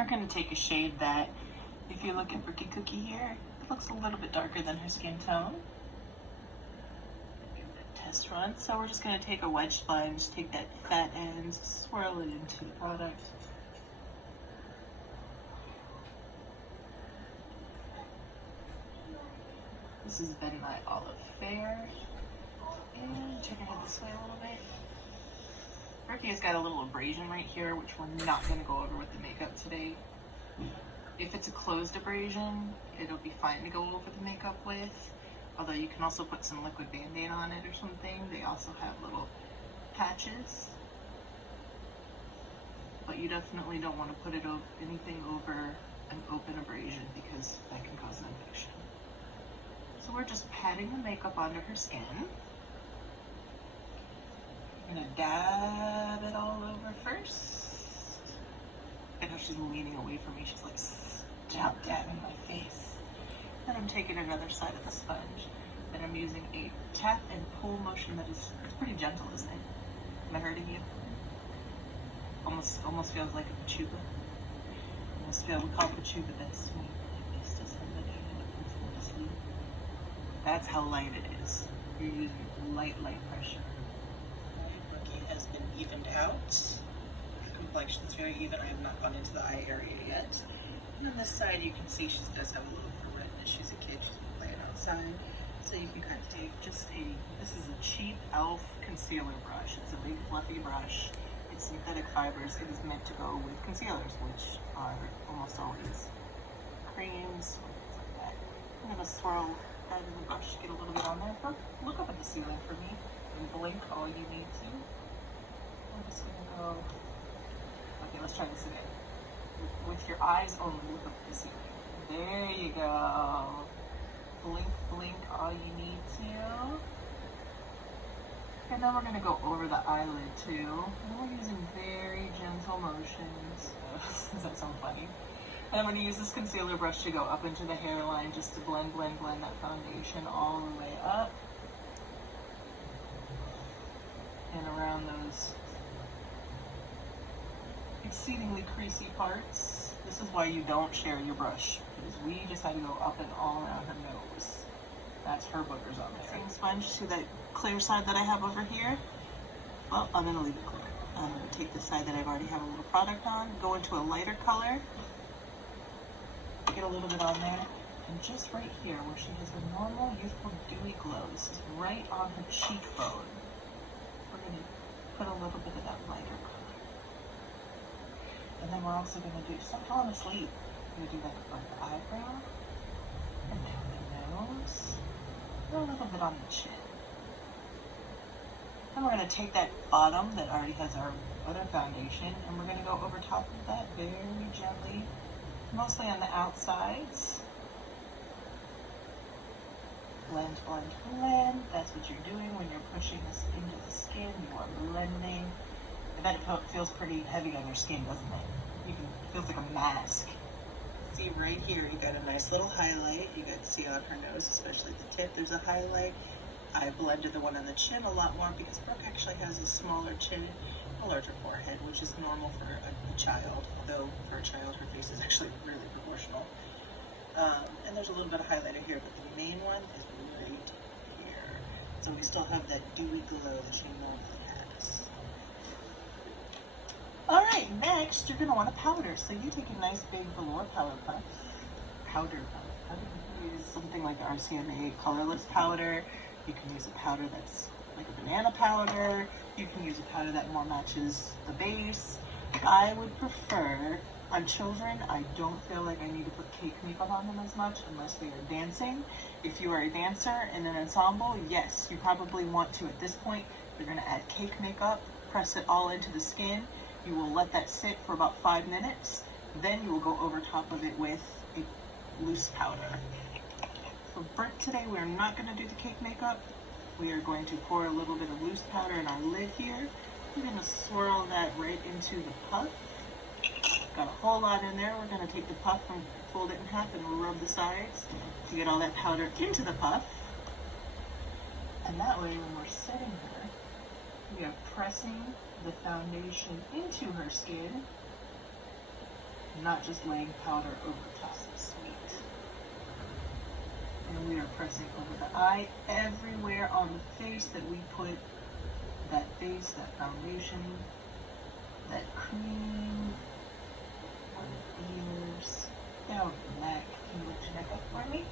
We're going to take a shade that, if you look at Brookie Cookie here, it looks a little bit darker than her skin tone. Test run. So we're just going to take a wedge sponge, take that fat end, swirl it into the product. This is Ben Nye Olive Fair. And turn her head this way a little bit. Brookie has got a little abrasion right here, which we're not going to go over with the makeup today. If it's a closed abrasion, it'll be fine to go over the makeup with. Although you can also put some liquid Band-Aid on it or something. They also have little patches. But you definitely don't want to put anything over an open abrasion because that can cause an infection. So we're just patting the makeup onto her skin. I'm gonna dab it all over first. I know she's leaning away from me. She's like, stop dabbing my face. Then I'm taking another side of the sponge. Then I'm using a tap and pull motion that is pretty gentle, isn't it? Am I hurting you? Almost feels like a Pachuba. Almost feel we call Pachuba best when you like this to somebody and it puts them to sleep. That's how light it is. You're using light pressure. Brookie has been evened out. Her complexion's very even. I have not gone into the eye area yet. And on this side, you can see she does have a little bit of redness. She's a kid. She's been playing outside. So you can kind of take this is a cheap e.l.f. concealer brush. It's a big fluffy brush. It's synthetic fibers. It is meant to go with concealers, which are almost always creams or things like that. I'm going to swirl that in the brush, get a little bit on there. Look up at the ceiling for me and blink all you need to. I'm just going to go, okay, let's try this again. With your eyes only, look up at the ceiling. There you go. Blink all you need to. And then we're going to go over the eyelid too. And we're using very gentle motions. Does that sound funny? And I'm going to use this concealer brush to go up into the hairline just to blend that foundation all the way up. And around those exceedingly creasy parts. This is why you don't share your brush, because we just had to go up and all around her nose. That's her boogers on there. Same sponge to that clear side that I have over here. Well, I'm going to leave it clear. I'm going to take the side that I've already have a little product on, go into a lighter color, get a little bit on there, and just right here where she has her normal youthful dewy glow, this is right on her cheekbone. We're going to put a little bit of that lighter color. And then we're also going to do, stop falling asleep. We're going to do that above the eyebrow, and down the nose, and a little bit on the chin. Then we're going to take that bottom that already has our other foundation, and we're going to go over top of that very gently, mostly on the outsides. Blend. That's what you're doing when you're pushing this into the skin. You are blending. I bet it feels pretty heavy on your skin, doesn't it? It feels like a mask. See right here, you got a nice little highlight. You got to see on her nose, especially the tip, there's a highlight. I blended the one on the chin a lot more because Brooke actually has a smaller chin, a larger forehead, which is normal for a child, although for a child her face is actually really proportional. And there's a little bit of highlighter here, but the main one is right here. So we still have that dewy glow that she normally has. Alright, next you're going to want a powder. So you take a nice big velour powder puff. I would use something like the RCMA colorless powder. You can use a powder that's like a banana powder. You can use a powder that more matches the base. I would prefer, on children, I don't feel like I need to put cake makeup on them as much unless they are dancing. If you are a dancer in an ensemble, yes, you probably want to at this point. You're going to add cake makeup, press it all into the skin. You will let that sit for about 5 minutes. Then you will go over top of it with a loose powder. For Brooke today, we're not going to do the cake makeup. We are going to pour a little bit of loose powder in our lid here. We're going to swirl that right into the puff. Got a whole lot in there. We're going to take the puff and fold it in half and rub the sides to get all that powder into the puff. And that way, when we're setting her, we are pressing the foundation into her skin not just laying powder over top. Sweet. And we are pressing over the eye, everywhere on the face that we put that base, that foundation, that cream, on the ears, down the neck. Can you lift your neck up for me?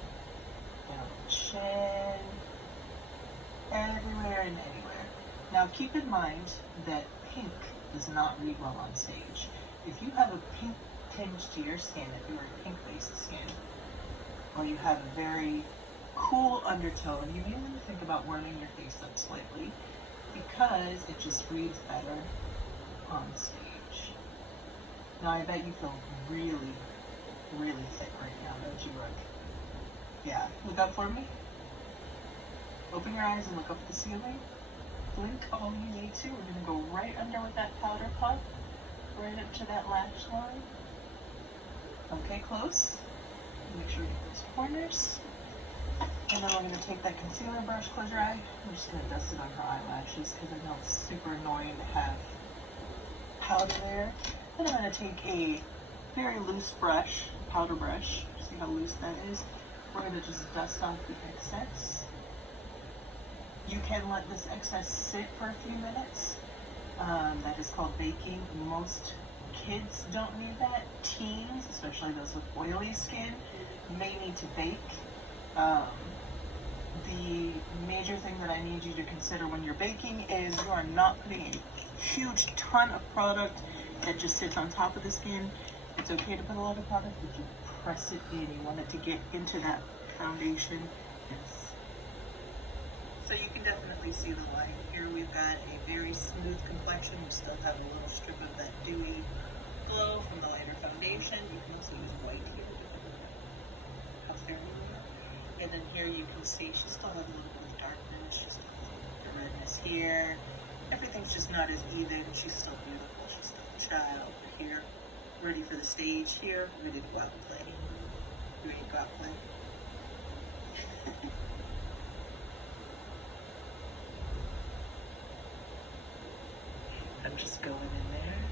Down the chin, everywhere and anywhere. Now keep in mind that pink does not read well on stage. If you have a pink tinge to your skin, if you're a pink-based skin, or you have a very cool undertone, you may want to think about warming your face up slightly because it just reads better on stage. Now I bet you feel really, really thick right now, don't you, Brooke? Yeah, look up for me. Open your eyes and look up at the ceiling. Blink all you need to. We're going to go right under with that powder puff, right up to that lash line. Okay, close. Make sure you get those corners. And then we're going to take that concealer brush, close your eye. I'm just going to dust it on her eyelashes because I know it's super annoying to have powder there. Then I'm going to take a very loose brush, powder brush. See how loose that is? We're going to just dust off the excess. You can let this excess sit for a few minutes. That is called baking. Most kids don't need that. Teens, especially those with oily skin, may need to bake. The major thing that I need you to consider when you're baking is you are not putting a huge ton of product that just sits on top of the skin. It's okay to put a lot of product, but you press it in. You want it to get into that foundation. Yes. So you can definitely see the line. Here we've got a very smooth complexion. We still have a little strip of that dewy glow from the lighter foundation. You can also use white here. How fair we are. And then here you can see she still has a little bit of darkness. She still has a little bit of redness here. Everything's just not as even. She's still beautiful. She's still a child. Here, ready for the stage. Here, ready to go out and play. Ready to go out and play. I'm just going in there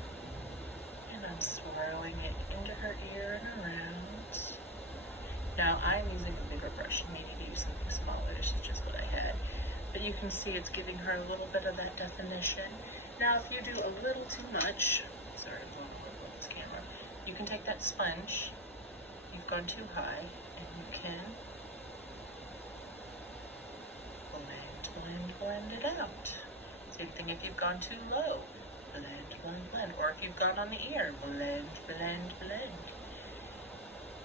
and I'm swirling it into her ear and around. Now I'm using a bigger brush. You may need to use something smaller. This is just what I had. But you can see it's giving her a little bit of that definition. Now if you do a little too much, sorry, I'm going to hold this camera. You can take that sponge. You've gone too high and you can blend it out. Same thing if you've gone too low. Blend. Or if you've gone on the ear, blend.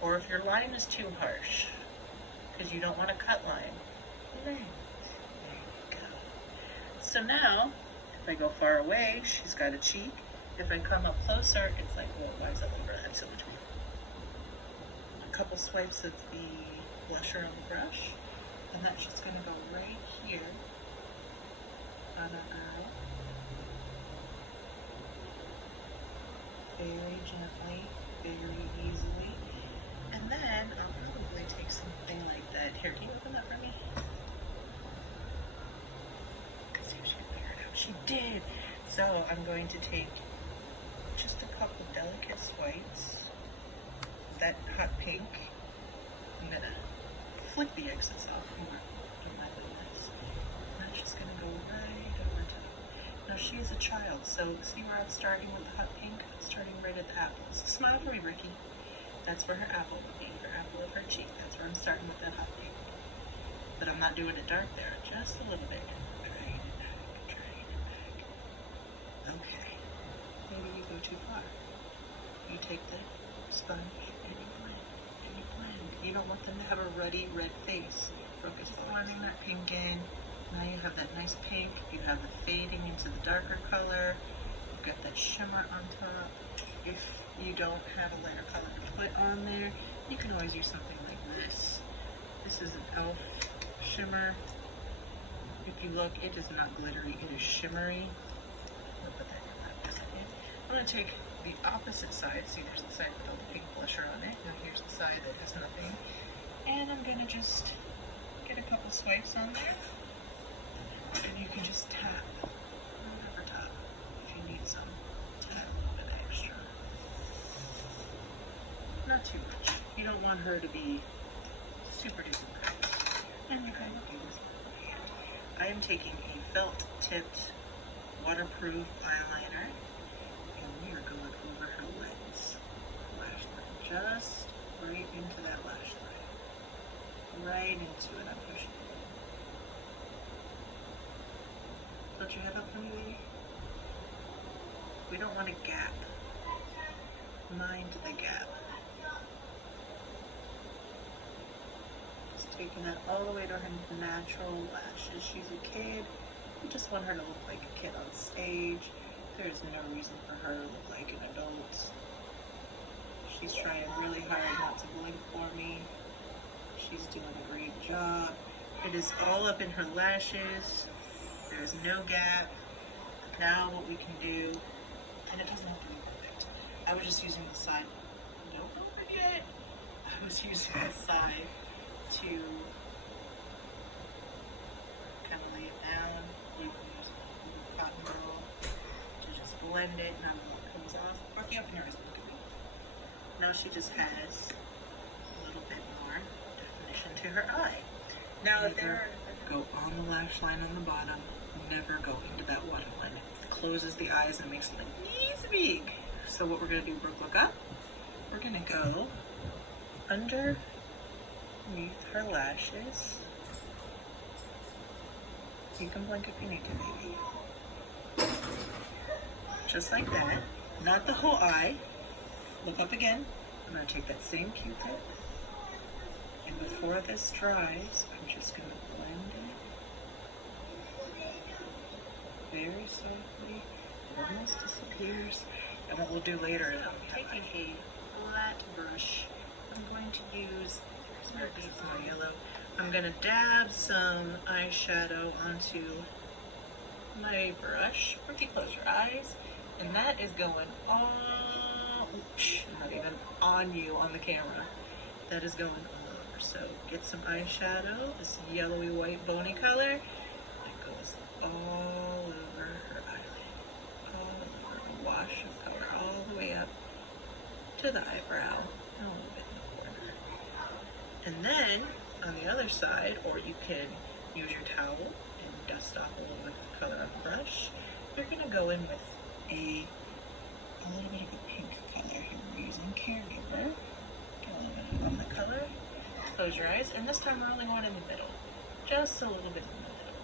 Or if your line is too harsh, because you don't want a cut line, blend. There you go. So now, if I go far away, she's got a cheek. If I come up closer, it's like, well, why is that over that so much? A couple swipes of the blusher on the brush, and that's just going to go right here on our eye. Very gently, very easily. And then I'll probably take something like that. Here, can you open that for me? See if she can figure it out. She did! So I'm going to take just a couple delicate swipes. That hot pink. I'm going to flick the excess off more. Get my little nice. And that's just going to go right over top. Now she is a child, so see where I'm starting with the hot pink? I'm starting right at the apples. Smile for me, Ricky. That's where her apple would be, her apple of her cheek. That's where I'm starting with that hot pink. But I'm not doing it dark there, just a little bit. Drain it back. Okay. Maybe you go too far. You take the sponge and you blend. You don't want them to have a ruddy red face. Focus on blending that pink in. Now you have that nice pink. You have the fading into the darker color. You've got that shimmer on top. If you don't have a lighter color to put on there, you can always use something like this. This is an e.l.f. shimmer. If you look, it is not glittery, it is shimmery. I'll put that in my second. I'm going to take the opposite side. See, there's the side with all the pink blusher on it. Now here's the side that has nothing. And I'm going to just get a couple swipes on there. And you can just tap over top if you need some. Tap a little bit extra. not too much. You don't want her to be super duper bright. And we're going to do this. I am taking a felt tipped waterproof eyeliner, and we are going over her lens, lash line, just right into that lash line, right into it. I'm pushing it in. Put your head up for me, lady. We don't want a gap. Mind the gap. Just taking that all the way to her natural lashes. She's a kid. We just want her to look like a kid on stage. There's no reason for her to look like an adult. She's trying really hard not to blink for me. She's doing a great job. It is all up in her lashes. There's no gap. Now what we can do, and it doesn't have to be perfect. I was just using the side. No, don't forget. I was using the side to kind of lay it down. You can use a cotton roll to just blend it. Now it comes off. Walk you up in your eyes. Look at me. Now she just has a little bit more definition to her eye. Now if there go on the lash line on the bottom, never go into that waterline. It closes the eyes and makes them knees big. So what we're gonna do, Brooke, look up. We're gonna go underneath her lashes. You can blink if you need to, baby. Just like that. Not the whole eye. Look up again. I'm gonna take that same Q-tip. And before this dries, I'm just gonna blend it very softly. It almost disappears. And what we'll do later is I'm taking a flat brush. I'm going to use some yellow. I'm gonna dab some eyeshadow onto my brush. Pretty close your eyes. And that is going all, not even on you on the camera. That is going all over. So get some eyeshadow, this yellowy white bony color. It goes all over her eyelid. All over, a wash of color all the way up to the eyebrow. And a little bit in the corner. And then on the other side, or you can use your towel and dust off a little bit of the color on the brush. You're gonna go in with a little bit of a pink color here. We're using Caregiver. Get a little bit on the color. Close your eyes, and this time we're only going in the middle. Just a little bit in the middle.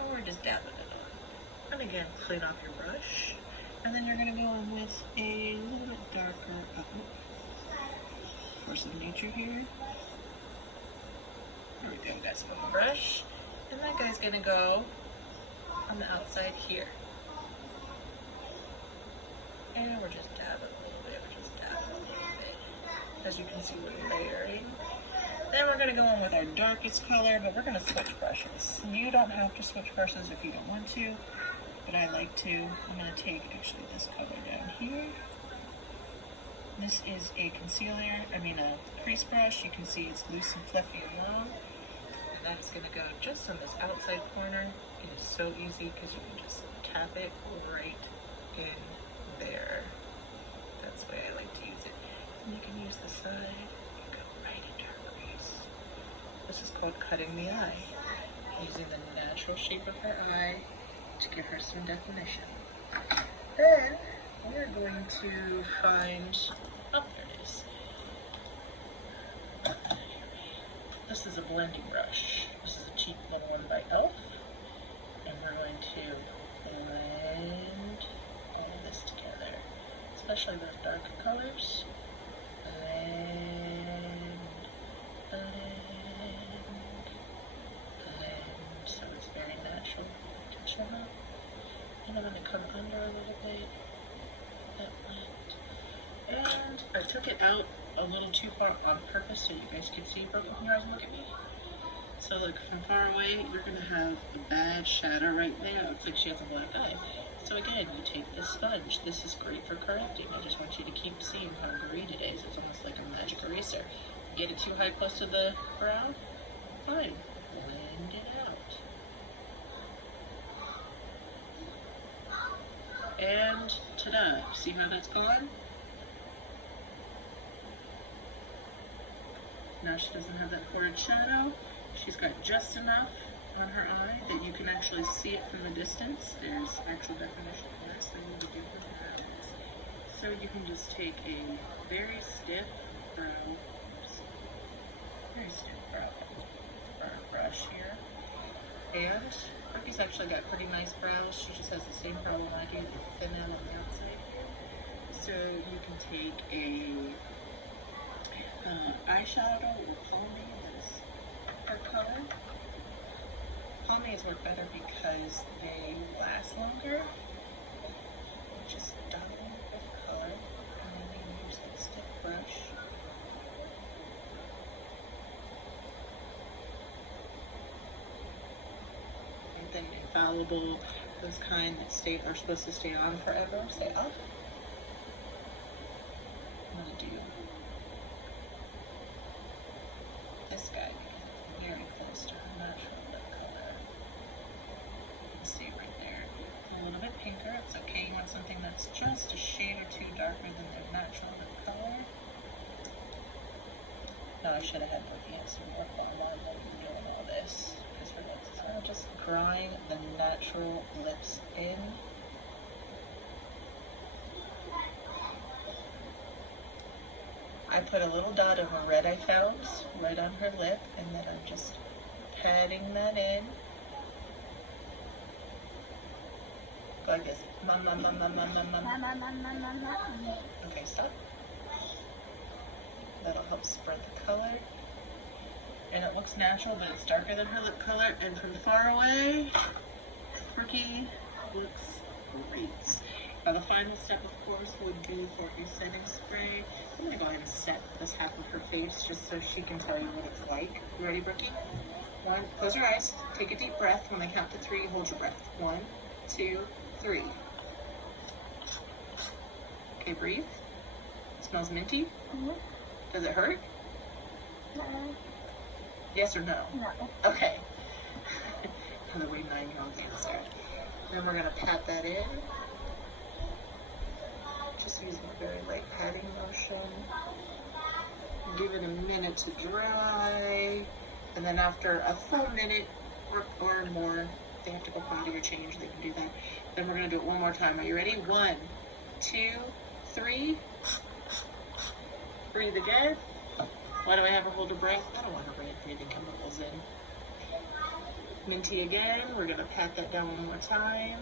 And we're just dabbing it on. And again, clean off your brush. And then you're gonna go in with a little bit darker force of nature here. There we go, got some on the brush. And that guy's gonna go on the outside here. And we're just dabbing a little bit, As you can see, we're layering. Then we're gonna go in with our darkest color, but we're gonna switch brushes. You don't have to switch brushes if you don't want to, but I like to. I'm gonna take actually this color down here. This is a a crease brush. You can see it's loose and fluffy and long. And that is going to go just on this outside corner. It is so easy because you can just tap it right in there. That's the way I like to use it. And you can use the side and go right into her crease. This is called cutting the eye. Using the natural shape of her eye to give her some definition. Then we're going to find, oh, there it is. This is a blending brush. This is a cheap little one by e.l.f. And we're going to blend all of this together, especially those darker colors. Blend, so it's very natural. Touch them up. And I'm going to come under a little bit. That blend. And I took it out a little too far on purpose so you guys can see. Open your eyes and look at me. So look, from far away, you're going to have a bad shadow right there. It looks like she has a black eye. So again, you take this sponge. This is great for correcting. I just want you to keep seeing how green it is. It's almost like a magic eraser. Get it too high close to the brow? Fine. Blend it out. And ta-da! See how that's gone? Now she doesn't have that horrid shadow. She's got just enough on her eye that you can actually see it from a distance. There's actual definition for this. There will be different eyes. So you can just take a very stiff brow, brush here. And Brooke's actually got pretty nice brows. She just has the same brow line I do, with thin end on the outside. So you can take a eyeshadow or pomade that's her color. Pomades work better because they last longer. Just dot them with color, and then you use that stick brush. Something infallible, those kind that are supposed to stay on forever, stay up. I'm gonna do this guy because it's very close to her natural lip color. You can see right there. It's a little bit pinker. It's okay. You want something that's just a shade or two darker than their natural lip color. No, I should have had Brookie have some work on while I'm doing all this. Because we're going to just grind the natural lips in. I put a little dot of a red I found right on her lip, and then I'm just patting that in. Go like this. Mum, mum, mum, mum, mum, mum, mum. Okay, stop. That'll help spread the color. And it looks natural, but it's darker than her lip color. And from far away, Brookie looks great. Now the final step, of course, would be for a setting spray. I'm going to go ahead and set this half of her face just so she can tell you what it's like. You ready, Brookie? One, close your eyes, take a deep breath. When I count to 3, hold your breath. 1, 2, 3. Okay, breathe. It smells minty. Mm-hmm. Does it hurt? No. Yes or no? No. Okay. The way 9-year-olds answer. Then we're going to pat that in. Just using a very light patting motion. Give it a minute to dry. And then after a full minute or more, if they have to go potty or change, they can do that. Then we're going to do it one more time. Are you ready? 1, 2, 3. Breathe again. Why do I have her hold her breath? I don't want her breathing chemicals in. Minty again. We're going to pat that down one more time.